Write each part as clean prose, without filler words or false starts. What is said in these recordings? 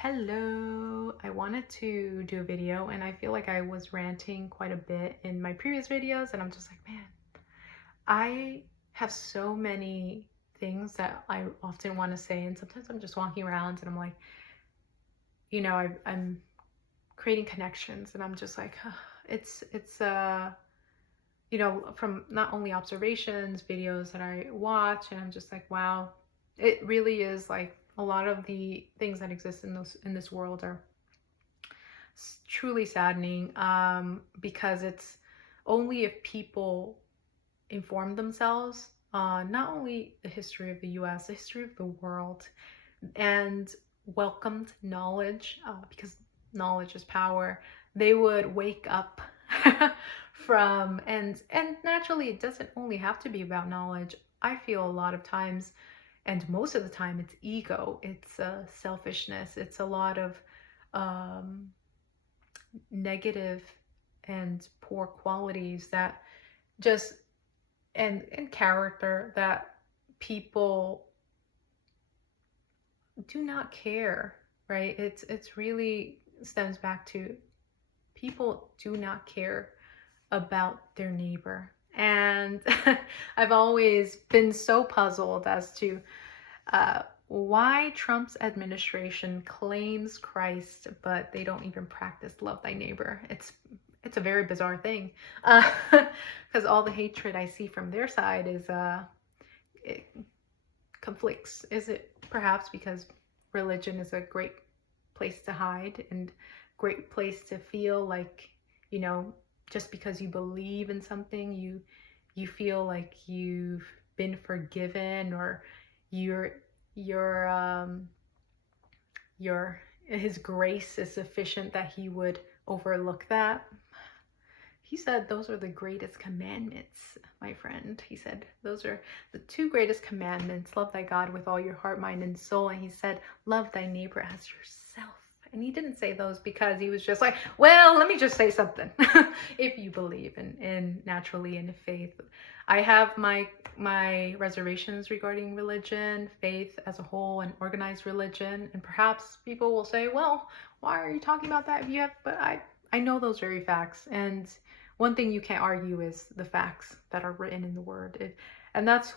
Hello, I wanted to do a video and I feel like I was ranting quite a bit in my previous videos and I'm just like, man, I have so many things that I often want to say and sometimes I'm just walking around and I'm like, I'm creating connections and I'm just like, it's from not only observations, videos that I watch and I'm just like, wow, it really is like a lot of the things that exist in this world are truly saddening, because it's only if people inform themselves, not only the history of the US, the history of the world, and welcomed knowledge, because knowledge is power, they would wake up from and naturally it doesn't only have to be about knowledge. I feel a lot of times, and most of the time, it's ego, it's selfishness, it's a lot of um, negative and poor qualities that just and character that people do not care, right? It's really stems back to people do not care about their neighbor. And I've always been so puzzled as to why Trump's administration claims Christ, but they don't even practice love thy neighbor. It's a very bizarre thing, because all the hatred I see from their side is it conflicts. Is it perhaps because religion is a great place to hide and great place to feel like, you know, just because you believe in something, you feel like you've been forgiven, or you're your his grace is sufficient that he would overlook that. He said those are the greatest commandments, my friend. He said those are the two greatest commandments: love thy God with all your heart, mind, and soul. And he said, love thy neighbor as yourself. And he didn't say those because he was just like, well, let me just say something. If you believe in naturally in faith. I have my reservations regarding religion, faith as a whole, and organized religion. And perhaps people will say, well, why are you talking about that if you have, but I know those very facts. And one thing you can't argue is the facts that are written in the word. And that's,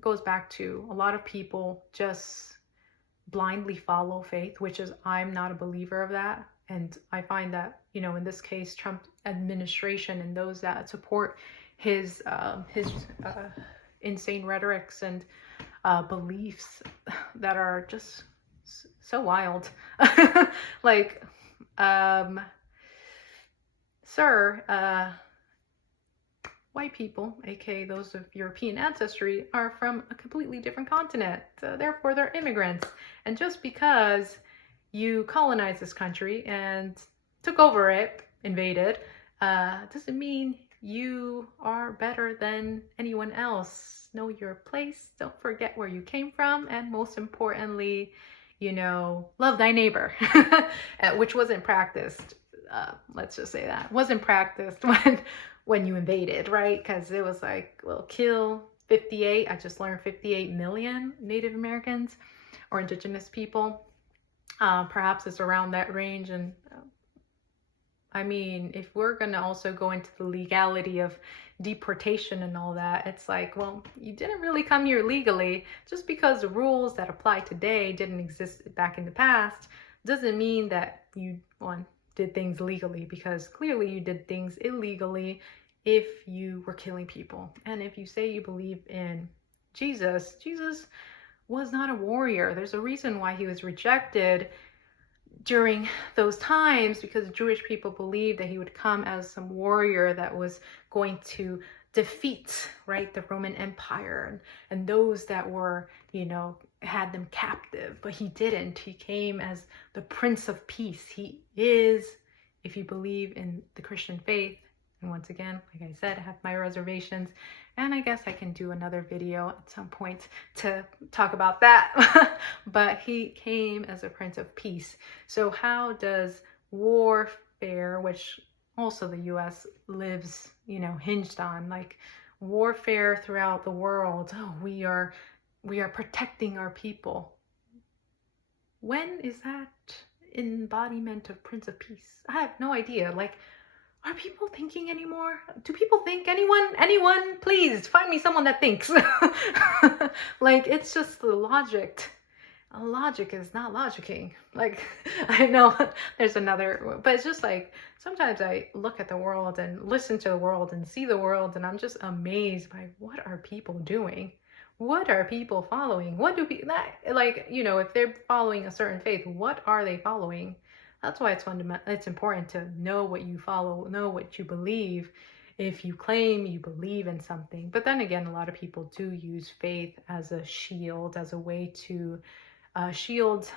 goes back to a lot of people just blindly follow faith, which is, I'm not a believer of that. And I find that, in this case, Trump administration and those that support his insane rhetorics and beliefs that are just so wild. Like, sir, white people, aka those of European ancestry, are from a completely different continent. Therefore, they're immigrants. And just because you colonized this country and took over it, invaded, doesn't mean you are better than anyone else. Know your place. Don't forget where you came from. And most importantly, love thy neighbor, which wasn't practiced. Let's just say that wasn't practiced when you invaded, right? Because it was like, well, kill 58. I just learned 58 million Native Americans or indigenous people. Perhaps it's around that range. And I mean, if we're going to also go into the legality of deportation and all that, it's like, well, you didn't really come here legally. Just because the rules that apply today didn't exist back in the past doesn't mean that you, did things legally, because clearly you did things illegally if you were killing people. And if you say you believe in Jesus was not a warrior. There's a reason why he was rejected during those times, because Jewish people believed that he would come as some warrior that was going to defeat, right, the Roman Empire and those that were, had them captive. But he didn't. He came as the Prince of Peace. He is, if you believe in the Christian faith. And once again, like I said, I have my reservations, and I guess I can do another video at some point to talk about that. But he came as a Prince of Peace. So how does warfare, which also the US lives, hinged on, like warfare throughout the world, we are protecting our people. when is that embodiment of Prince of Peace? I have no idea. Like, are people thinking anymore? Do people think? Anyone, please find me someone that thinks. Like, it's just the logic. Logic is not logicking. Like, I know there's another, but it's just like, sometimes I look at the world and listen to the world and see the world, and I'm just amazed by what are people doing? What are people following? What do people, like, you know, if they're following a certain faith, what are they following? That's why it's fundamental. It's important to know what you follow, know what you believe. If you claim you believe in something, but then again, a lot of people do use faith as a shield, as a way to shield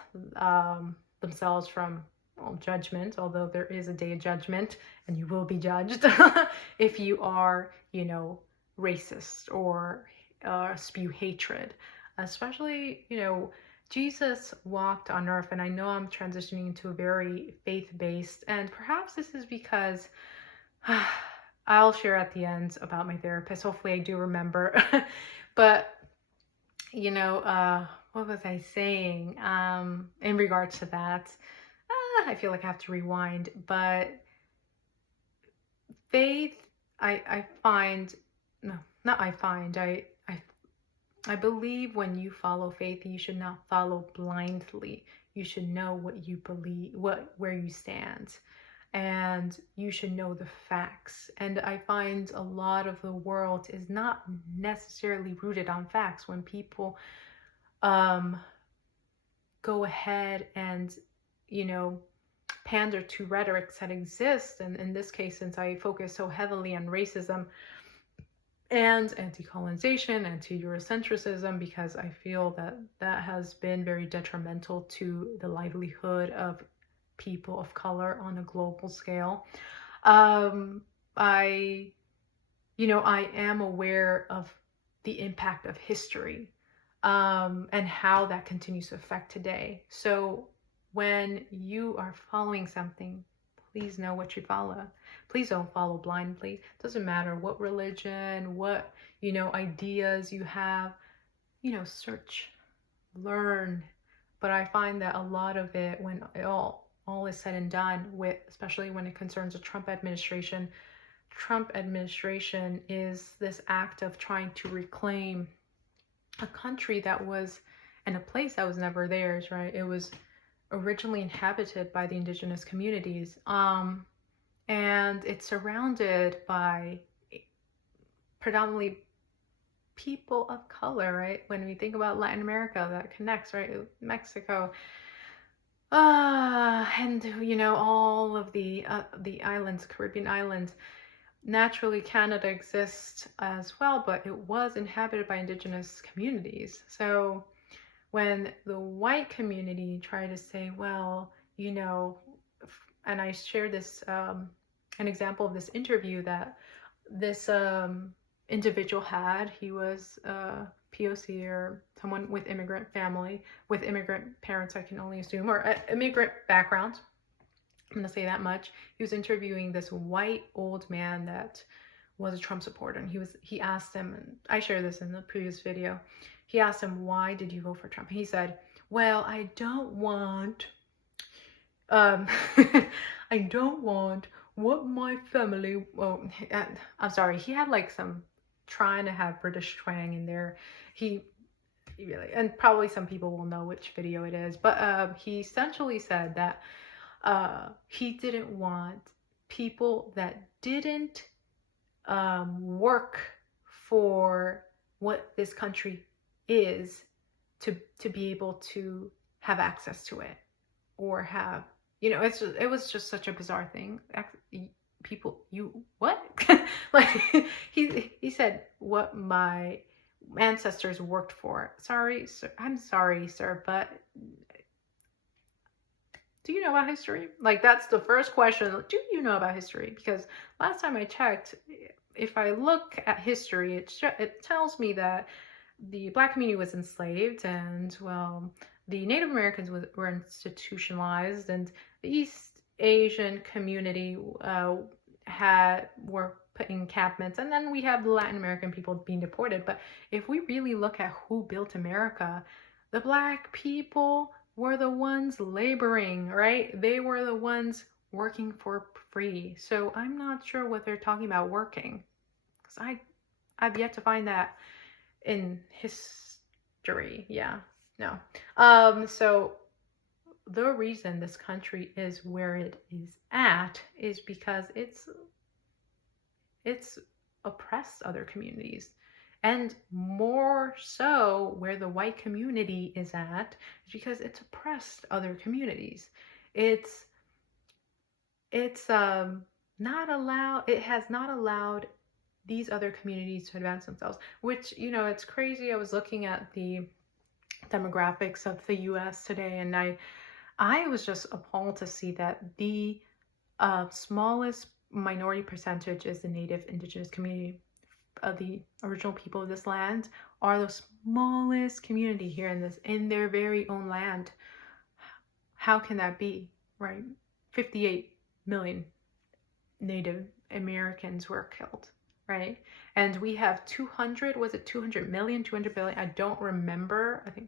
themselves from, well, judgment, although there is a day of judgment and you will be judged if you are, you know, racist or spew hatred. Especially, you know, Jesus walked on earth, and I know I'm transitioning into a very faith-based, and perhaps this is because I'll share at the end about my therapist. Hopefully I do remember. But, you know, what was I saying in regards to that? I feel like I have to rewind, but faith, I find, no, not I find, I believe when you follow faith, you should not follow blindly. You should know what you believe, where you stand, and you should know the facts. And I find a lot of the world is not necessarily rooted on facts. When people go ahead and, you know, pander to rhetorics that exist, and in this case, since I focus so heavily on racism and anti-colonization, anti-Eurocentrism, because I feel that that has been very detrimental to the livelihood of people of color on a global scale. I am aware of the impact of history and how that continues to affect today. So when you are following something, please know what you follow. Please don't follow blindly. Doesn't matter what religion, what, you know, ideas you have, you know, search, learn. But I find that a lot of it, when all is said and done, with, especially when it concerns the Trump administration is this act of trying to reclaim a country that was, and a place that was never theirs, right? It was originally inhabited by the indigenous communities. And it's surrounded by predominantly people of color, right? When we think about Latin America, that connects, right? Mexico, and, you know, all of the islands, Caribbean islands. Naturally, Canada exists as well, but it was inhabited by indigenous communities. So when the white community tried to say, well, you know, and I shared this, an example of this interview that this individual had. He was POC, or someone with immigrant family, with immigrant parents, I can only assume, or immigrant background. I'm going to say that much. He was interviewing this white old man that was a Trump supporter, and he asked him, and I shared this in the previous video, he asked him, why did you vote for Trump? And he said, well, I don't want I don't want what my family, well, I'm sorry, he had like some trying to have British twang in there. He really, and probably some people will know which video it is, but he essentially said that he didn't want people that didn't work for what this country is to be able to have access to it, or have, you know, it was just such a bizarre thing. People, you what? Like he said what my ancestors worked for. Sorry, sir. I'm sorry, sir, but do you know about history? Like, that's the first question. Do you know about history? Because last time I checked, if I look at history, it tells me that the Black community was enslaved, and, well, the Native Americans were institutionalized, and the East Asian community were put in encampments, and then we have the Latin American people being deported. But if we really look at who built America, the Black people were the ones ones laboring, right? They were the ones working for free. So I'm not sure what they're talking about working, because I've yet to find that in history. Yeah, no. So the reason this country is where it is at is because it's oppressed other communities. And more so where the white community is at is because it's oppressed other communities. It's not allowed, it has not allowed these other communities to advance themselves, which, it's crazy. I was looking at the demographics of the US today, and I was just appalled to see that the smallest minority percentage is the Native Indigenous community. The original people of this land are the smallest community here in their very own land. How can that be, right? 58 million Native Americans were killed, right? And we have 200 million, 200 billion? I don't remember. I think,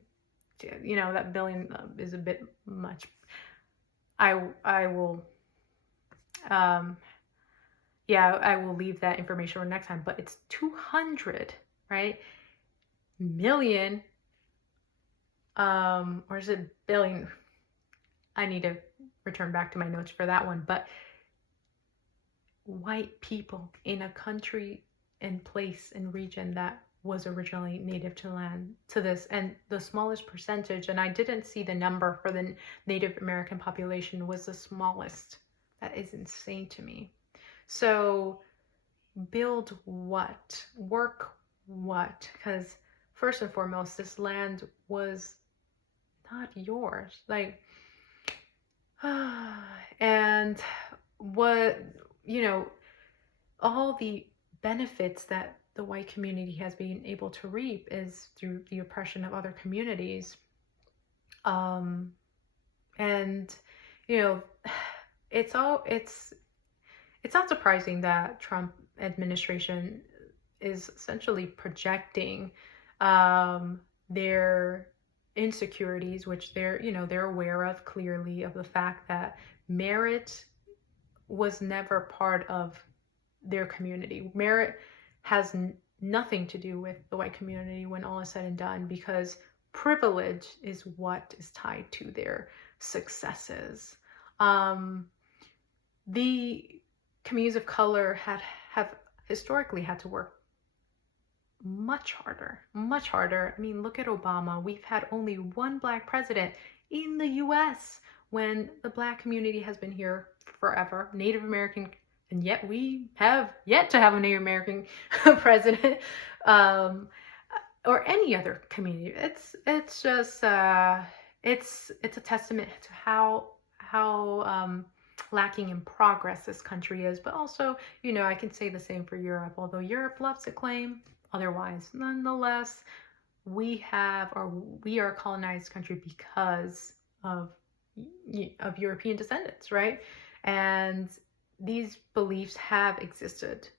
that billion is a bit much. I will I will leave that information for next time, but it's 200, right? Million, or is it billion? I need to return back to my notes for that one, but white people in a country and place and region that was originally native to land to this, and the smallest percentage, and I didn't see the number for the Native American population, was the smallest. That is insane to me. So build what? Work what? Because first and foremost, this land was not yours. Like, and what, all the benefits that the white community has been able to reap is through the oppression of other communities. And, it's not surprising that Trump administration is essentially projecting their insecurities, which they're aware of clearly, of the fact that merit was never part of their community. Merit has nothing to do with the white community when all is said and done, because privilege is what is tied to their successes. The communities of color have historically had to work much harder. I mean, look at Obama. We've had only one black president in the US when the black community has been here forever, Native American, and yet we have yet to have a Native American president, or any other community. It's just it's a testament to how lacking in progress this country is. But also, I can say the same for Europe. Although Europe loves to claim otherwise, nonetheless, we are a colonized country because of European descendants, right? And these beliefs have existed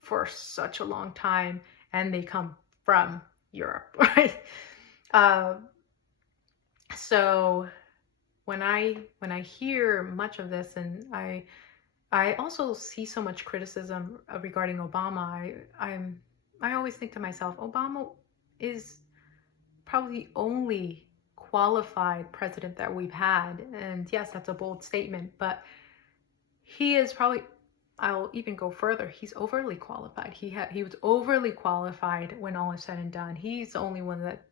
for such a long time, and they come from Europe, right? So when I hear much of this, and I also see so much criticism regarding Obama, I always think to myself, Obama is probably the only qualified president that we've had. And yes, that's a bold statement, but he is probably, I'll even go further, he's overly qualified. He was overly qualified when all is said and done. He's the only one that,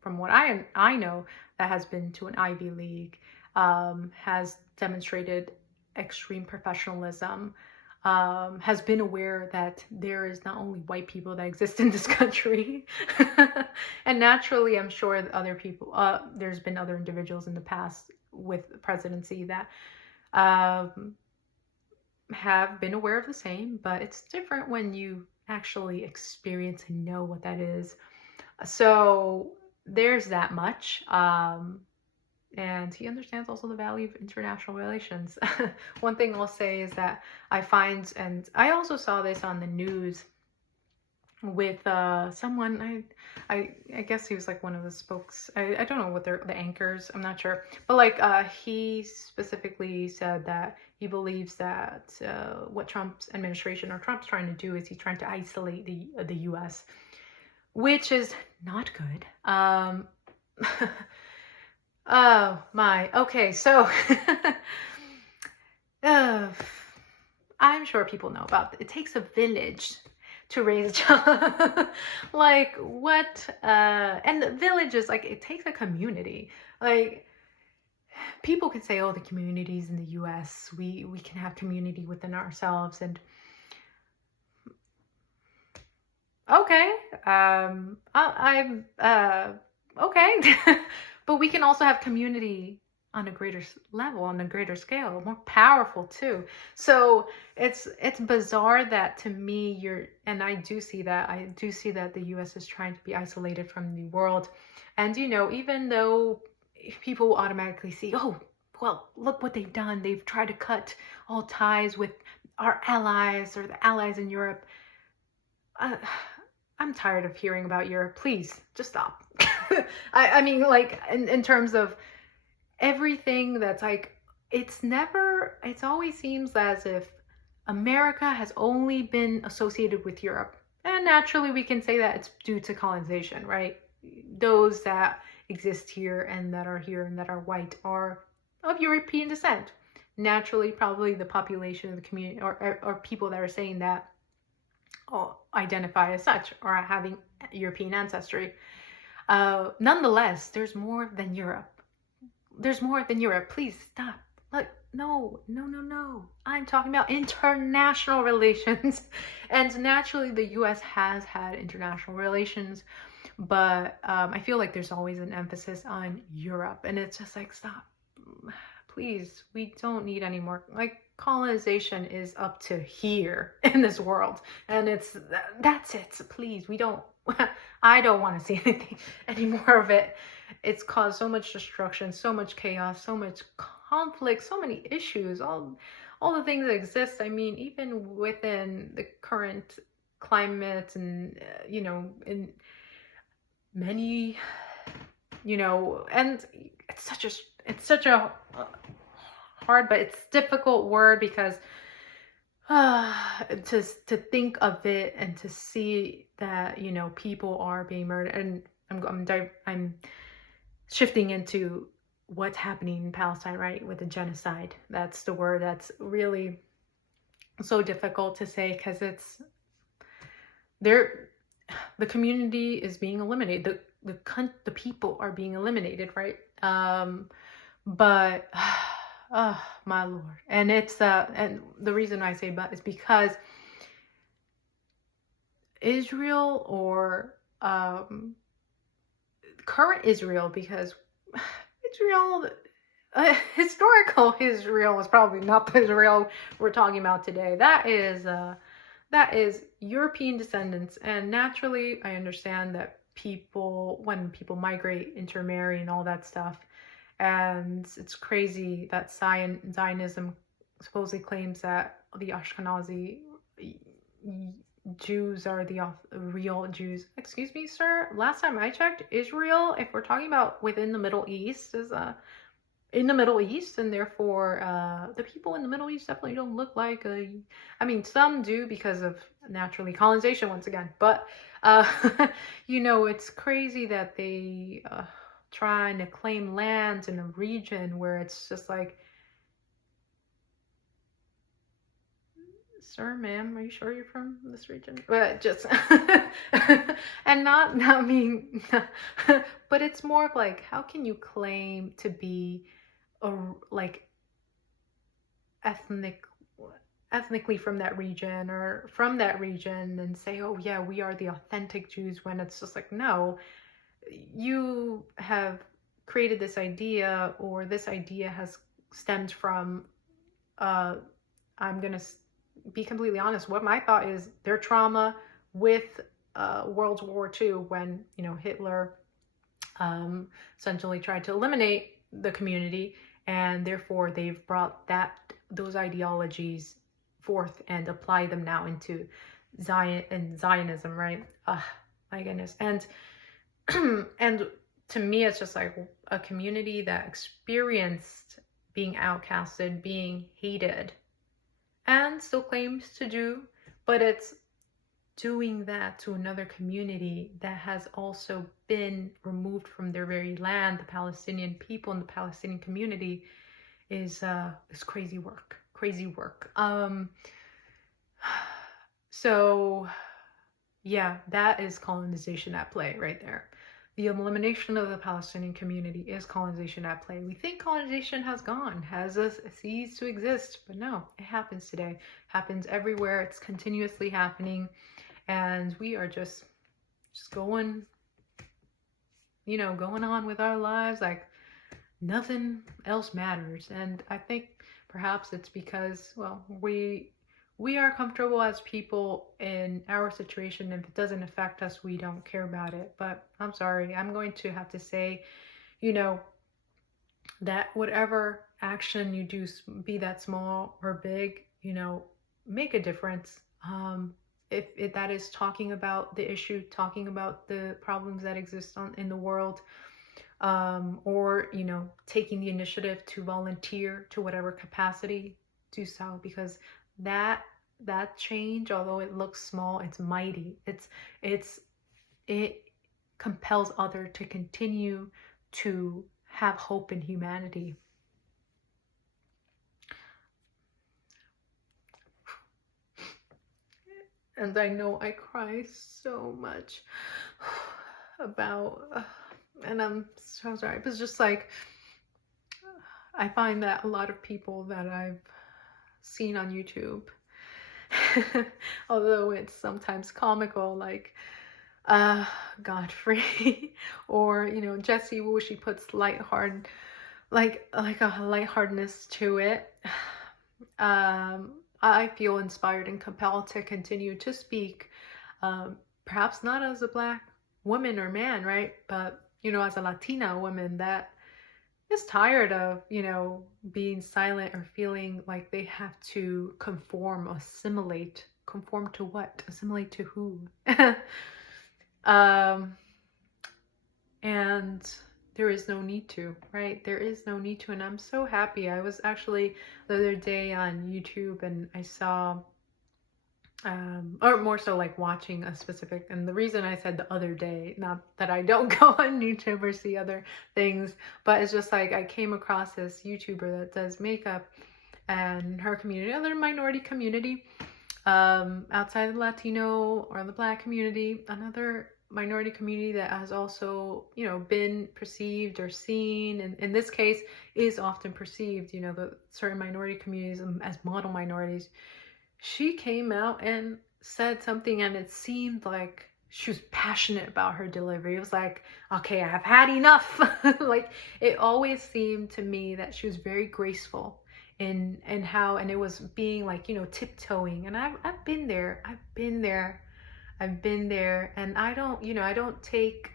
from what I know, that has been to an Ivy League, has demonstrated extreme professionalism, has been aware that there is not only white people that exist in this country, and naturally, I'm sure that other people, there's been other individuals in the past with the presidency that have been aware of the same, but it's different when you actually experience and know what that is. So there's that much. And he understands also the value of international relations. One thing I'll say is that I find, and I also saw this on the news with someone. I guess he was like one of the spokes. I don't know what they're the anchors. I'm not sure, but like he specifically said that he believes that what Trump's administration or Trump's trying to do is he's trying to isolate the U.S., which is not good. Oh my. Okay, so I'm sure people know about it. It takes a village to raise a child. Like what? And the village is like it takes a community. Like people can say, "Oh, the communities in the U.S. We can have community within ourselves," and okay, I'm okay, but we can also have community on a greater level, on a greater scale, more powerful too. So it's bizarre that to me and I do see that the US is trying to be isolated from the world. And even though people will automatically see, oh, well, look what they've done. They've tried to cut all ties with our allies or the allies in Europe. I'm tired of hearing about Europe. Please, just stop. I mean, like, in terms of everything that's like, it's always seems as if America has only been associated with Europe. And naturally, we can say that it's due to colonization, right? Those that exist here and that are white are of European descent. Naturally, probably the population of the community or people that are saying that identify as such or having European ancestry. Nonetheless, there's more than Europe. There's more than Europe. Please stop. Like, no. I'm talking about international relations. And naturally, the US has had international relations, but I feel like there's always an emphasis on Europe. And it's just like, stop. Please, we don't need any more. Like, colonization is up to here in this world. And that's it. Please, I don't want to see anything any more of it. It's caused so much destruction, so much chaos, so much conflict, so many issues, all the things that exist. I mean, even within the current climate and, in many, and it's such a hard, but it's difficult word because to think of it and to see that, people are being murdered. And I'm shifting into what's happening in Palestine, right? With the genocide. That's the word that's really so difficult to say because the community is being eliminated. The people are being eliminated, right? But oh my Lord. And it's and the reason I say but is because Israel or current Israel, because Israel, historical Israel is probably not the Israel we're talking about today. That is European descendants, and naturally, I understand that when people migrate, intermarry, and all that stuff, and it's crazy that Zionism supposedly claims that the Ashkenazi Jews are the real Jews. Excuse me, sir. Last time I checked, Israel, if we're talking about within the Middle East, is in the Middle East, and therefore the people in the Middle East definitely don't look like I mean, some do because of naturally colonization once again, but it's crazy that they trying to claim lands in a region where it's just like, sir, ma'am, are you sure you're from this region? But just and not mean but it's more of like, how can you claim to be like ethnically from that region or from that region and say, oh yeah, we are the authentic Jews, when it's just like, no, you have created this idea, or this idea has stemmed from I'm gonna be completely honest, what my thought is, their trauma with World War II, when Hitler essentially tried to eliminate the community, and therefore they've brought those ideologies forth and apply them now into Zionism, right? My goodness. And and to me, it's just like a community that experienced being outcasted, being hated, and still claims to do, but it's doing that to another community that has also been removed from their very land. The Palestinian people and the Palestinian community is crazy work. Crazy work. So yeah, that is colonization at play right there. The elimination of the Palestinian community is colonization at play. We think colonization has gone, has ceased to exist, but no, it happens today. It happens everywhere. It's continuously happening, and we are just going, going on with our lives like nothing else matters. And I think perhaps it's because, well, we are comfortable as people in our situation. If it doesn't affect us, we don't care about it. But I'm sorry, I'm going to have to say, that whatever action you do, be that small or big, make a difference. If that is talking about the issue, talking about the problems that exist in the world, or taking the initiative to volunteer to whatever capacity, do so, because that change, although it looks small, it's mighty. It compels others to continue to have hope in humanity. And I know I cry so much about, and I'm so sorry, but it's just like, I find that a lot of people that I've seen on YouTube, although it's sometimes comical, like Godfrey or Jessie Woo, she puts lighthearted, like a lightheartedness to it. I feel inspired and compelled to continue to speak, perhaps not as a Black woman or man, right, but as a Latina woman that is tired of being silent or feeling like they have to conform, assimilate. Conform to what? Assimilate to who? And there is no need to, right? There is no need to. And I'm so happy. I was actually the other day on YouTube and I saw, or more so like watching a specific, and the reason I said the other day, not that I don't go on YouTube or see other things, but it's just like I came across this YouTuber that does makeup, and her community, other minority community, outside the Latino or the Black community, another minority community that has also, been perceived or seen, and in this case is often perceived, the certain minority communities as model minorities. She came out and said something, and it seemed like she was passionate about her delivery. It was like, okay, I've had enough. Like, it always seemed to me that she was very graceful in how, and it was being like, tiptoeing. And I've been there. And I don't take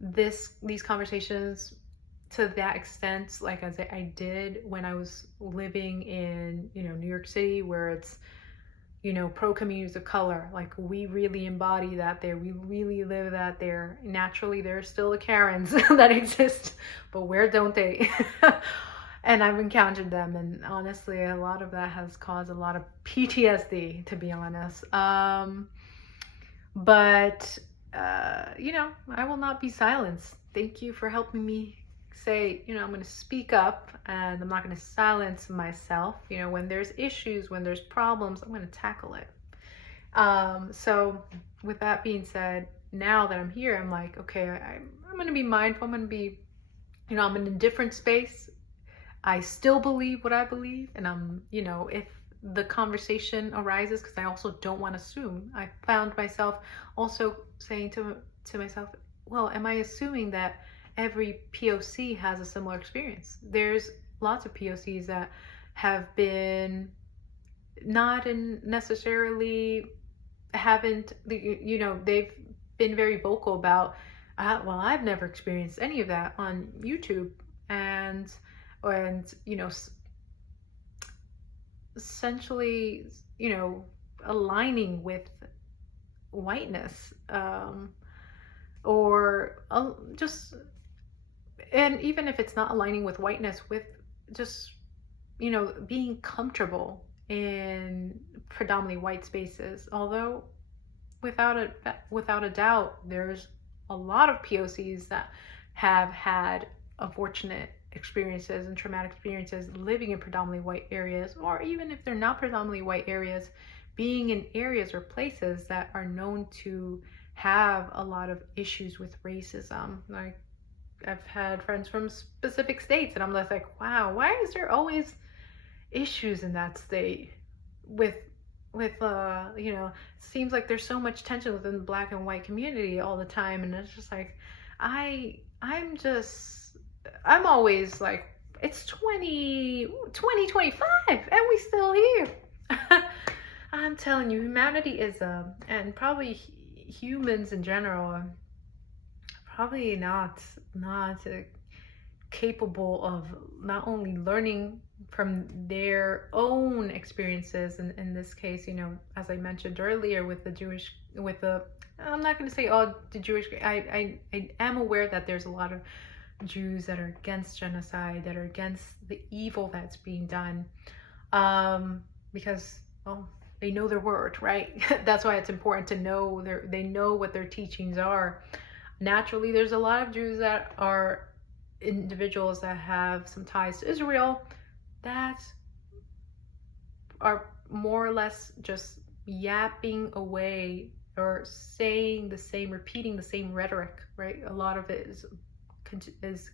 these conversations to that extent, like as I did when I was living in, New York City, where it's, pro communities of color. Like, we really embody that there. We really live that there. Naturally, there's still the Karens that exist, but where don't they? And I've encountered them, and honestly, a lot of that has caused a lot of PTSD, to be honest. But I will not be silenced. Thank you for helping me say, I'm going to speak up, and I'm not going to silence myself. When there's issues, when there's problems, I'm going to tackle it. So with that being said, now that I'm here, I'm like, okay, I'm going to be mindful. I'm going to be, I'm in a different space. I still believe what I believe. And I'm, if the conversation arises, because I also don't want to assume, I found myself also saying to myself, well, am I assuming that every POC has a similar experience? There's lots of POCs that have been not necessarily haven't, they've been very vocal about, well, I've never experienced any of that on YouTube, and essentially, aligning with whiteness, or just, and even if it's not aligning with whiteness, with just, being comfortable in predominantly white spaces. Although without a doubt, there's a lot of POCs that have had unfortunate experiences and traumatic experiences living in predominantly white areas, or even if they're not predominantly white areas, being in areas or places that are known to have a lot of issues with racism. Like, I've had friends from specific states, and I'm just like, wow, why is there always issues in that state with seems like there's so much tension within the Black and white community all the time. And it's just like, I'm always like, it's 2025 and we still here. I'm telling you, humanity is and probably humans in general are probably not capable of not only learning from their own experiences, and in this case, as I mentioned earlier, with I'm not going to say all the Jewish, I am aware that there's a lot of Jews that are against genocide, that are against the evil that's being done, because, well, they know their word, right? That's why it's important to know they know what their teachings are. Naturally, there's a lot of Jews that are individuals that have some ties to Israel that are more or less just yapping away or repeating the same rhetoric, right? A lot of it is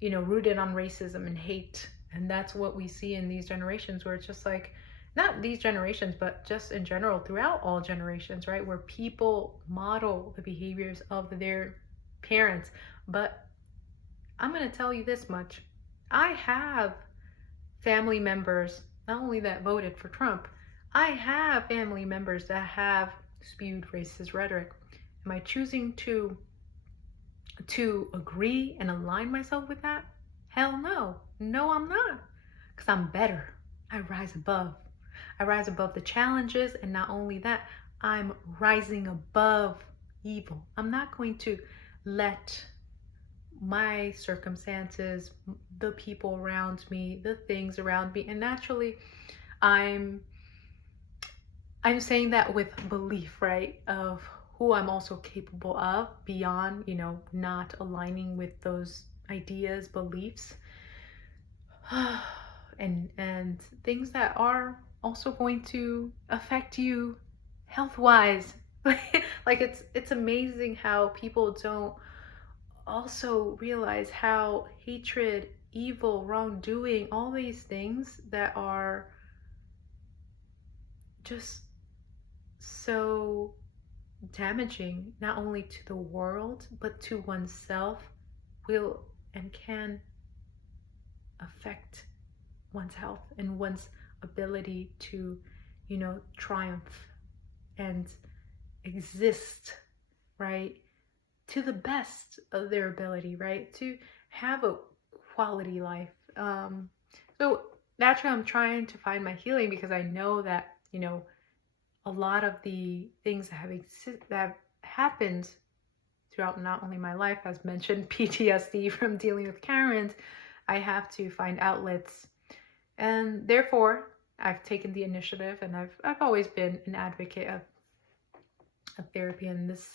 rooted on racism and hate. And that's what we see in these generations, where it's just like, not these generations, but just in general, throughout all generations, right? Where people model the behaviors of their parents. But I'm going to tell you this much. I have family members, not only that voted for Trump, I have family members that have spewed racist rhetoric. Am I choosing to agree and align myself with that? Hell no. No, I'm not. Because I'm better. I rise above. I rise above the challenges, and not only that, I'm rising above evil. I'm not going to let my circumstances, the people around me, the things around me, and naturally, I'm saying that with belief, right, of who I'm also capable of, beyond, not aligning with those ideas, beliefs, and things that are also going to affect you health-wise. Like, it's amazing how people don't also realize how hatred, evil, wrongdoing, all these things that are just so damaging, not only to the world, but to oneself, will and can affect one's health and one's ability to, triumph and exist, right? To the best of their ability, right? To have a quality life. So naturally, I'm trying to find my healing, because I know that, a lot of the things that have happened throughout not only my life, as mentioned, PTSD from dealing with Karens, I have to find outlets. And therefore, I've taken the initiative, and I've always been an advocate of therapy. And this,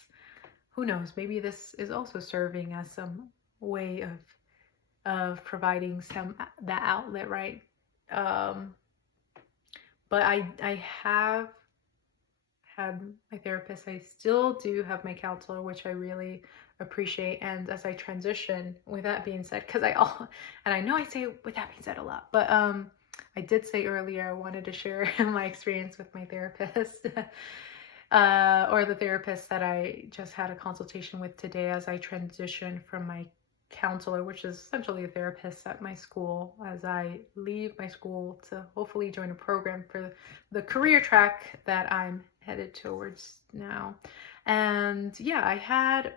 who knows, maybe this is also serving as some way of providing that outlet, right? But I have had my therapist. I still do have my counselor, which I really appreciate. And as I transition, with that being said, and I know I say with that being said a lot, but I did say earlier I wanted to share my experience with my therapist, or the therapist that I just had a consultation with today, as I transition from my counselor, which is essentially a therapist at my school, as I leave my school to hopefully join a program for the career track that I'm headed towards now. And yeah, I had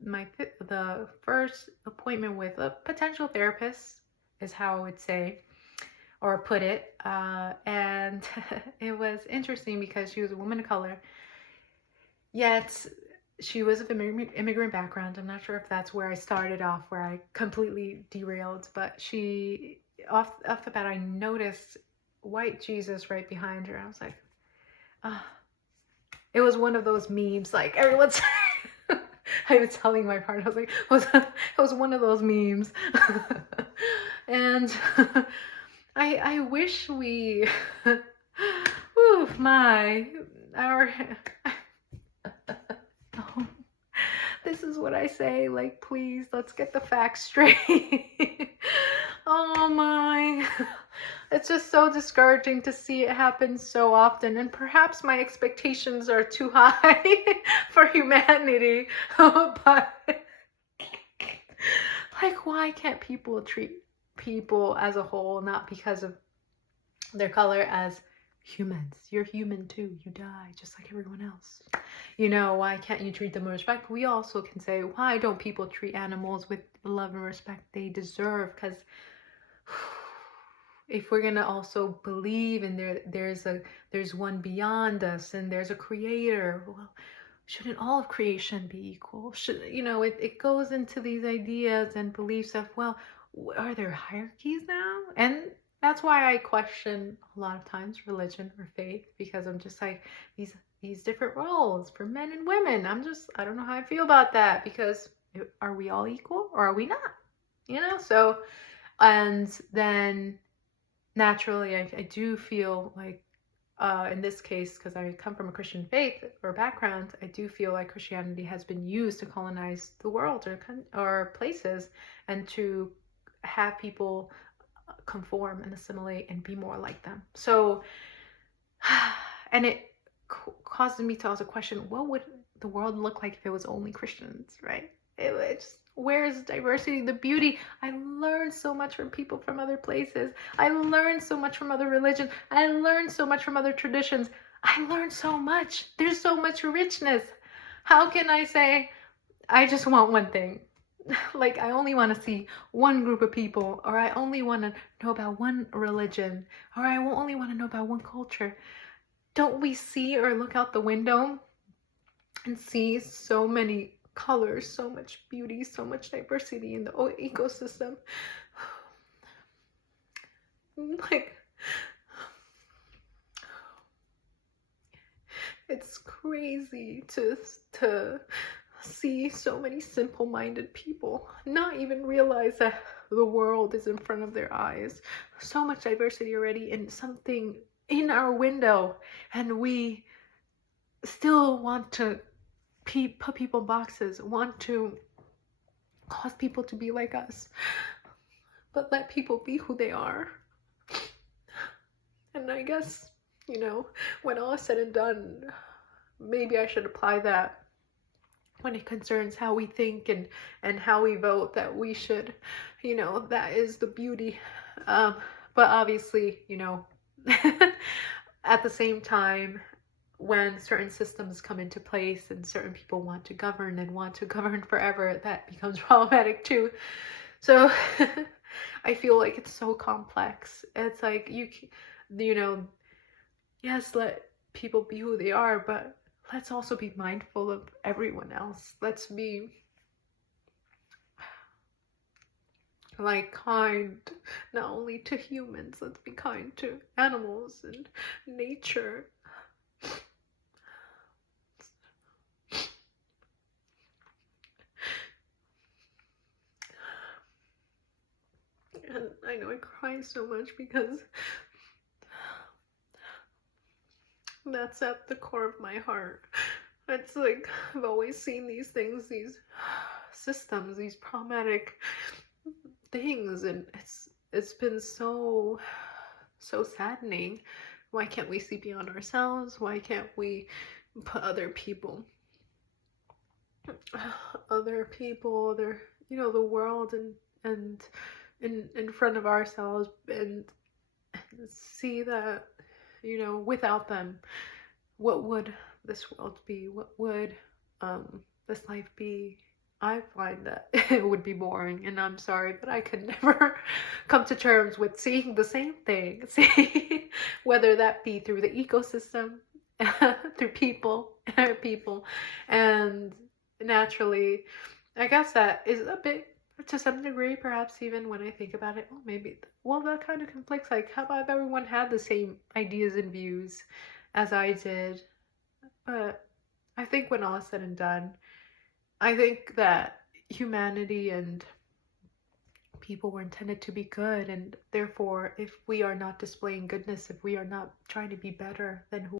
the first appointment with a potential therapist, is how I would say or put it, and it was interesting because she was a woman of color. Yet she was of immigrant background. I'm not sure if that's where I started off, where I completely derailed, but she, off the bat, I noticed white Jesus right behind her. I was like, ah. It was one of those memes, like everyone's. I was telling my partner, I was like, it was one of those memes, and I wish we, ooh, our. Oh, this is what I say, like, please, let's get the facts straight. Oh my. It's just so discouraging to see it happen so often, and perhaps my expectations are too high for humanity. But like, why can't people treat people as a whole, not because of their color, as humans? You're human too. You die just like everyone else. You know, why can't you treat them with respect? We also can say, why don't people treat animals with love and respect they deserve? Because if we're gonna also believe in there's one beyond us and there's a creator, well, shouldn't all of creation be equal? Should, you know, it goes into these ideas and beliefs of, well, are there hierarchies now? And that's why I question a lot of times religion or faith, because I'm just like, these different roles for men and women. I don't know how I feel about that, because are we all equal or are we not? You know, so, and then naturally, I do feel like, in this case, because I come from a Christian faith or background, I do feel like Christianity has been used to colonize the world or places, and to have people conform and assimilate and be more like them. So, and it caused me to also question, what would the world look like if it was only Christians, right? It's where's diversity, the beauty? I learned so much from people from other places. I learned so much from other religions. I learned so much from other traditions. I learned so much. There's so much richness. How can I say, I just want one thing? Like, I only want to see one group of people, or I only want to know about one religion, or I only want to know about one culture. Don't we see or look out the window and see so many colors, so much beauty, so much diversity in the ecosystem? Like, it's crazy to see so many simple-minded people not even realize that the world is in front of their eyes. So much diversity already, and something in our window, and we still want to put people in boxes, want to cause people to be like us. But let people be who they are. And I guess, you know, when all is said and done, maybe I should apply that when it concerns how we think and how we vote, that we should, you know, that is the beauty. But obviously, you know, at the same time, when certain systems come into place and certain people want to govern and want to govern forever, that becomes problematic too. So I feel like it's so complex. It's like, you know, yes, let people be who they are, but let's also be mindful of everyone else. Let's be like kind, not only to humans, let's be kind to animals and nature. And I know I cry so much because that's at the core of my heart. It's like, I've always seen these things, these systems, these problematic things, and it's been so saddening. Why can't we see beyond ourselves? Why can't we put other people, you know, the world and in front of ourselves, and see that, you know, without them, what would this world be? What would this life be? I find that it would be boring, and I'm sorry, but I could never come to terms with seeing the same thing, see, whether that be through the ecosystem, through people, people, and naturally, I guess that is a bit, to some degree, perhaps even when I think about it, well, maybe, well, that kind of conflicts. Like, how about if everyone had the same ideas and views as I did? But I think when all is said and done, I think that humanity and people were intended to be good, and therefore, if we are not displaying goodness, if we are not trying to be better than who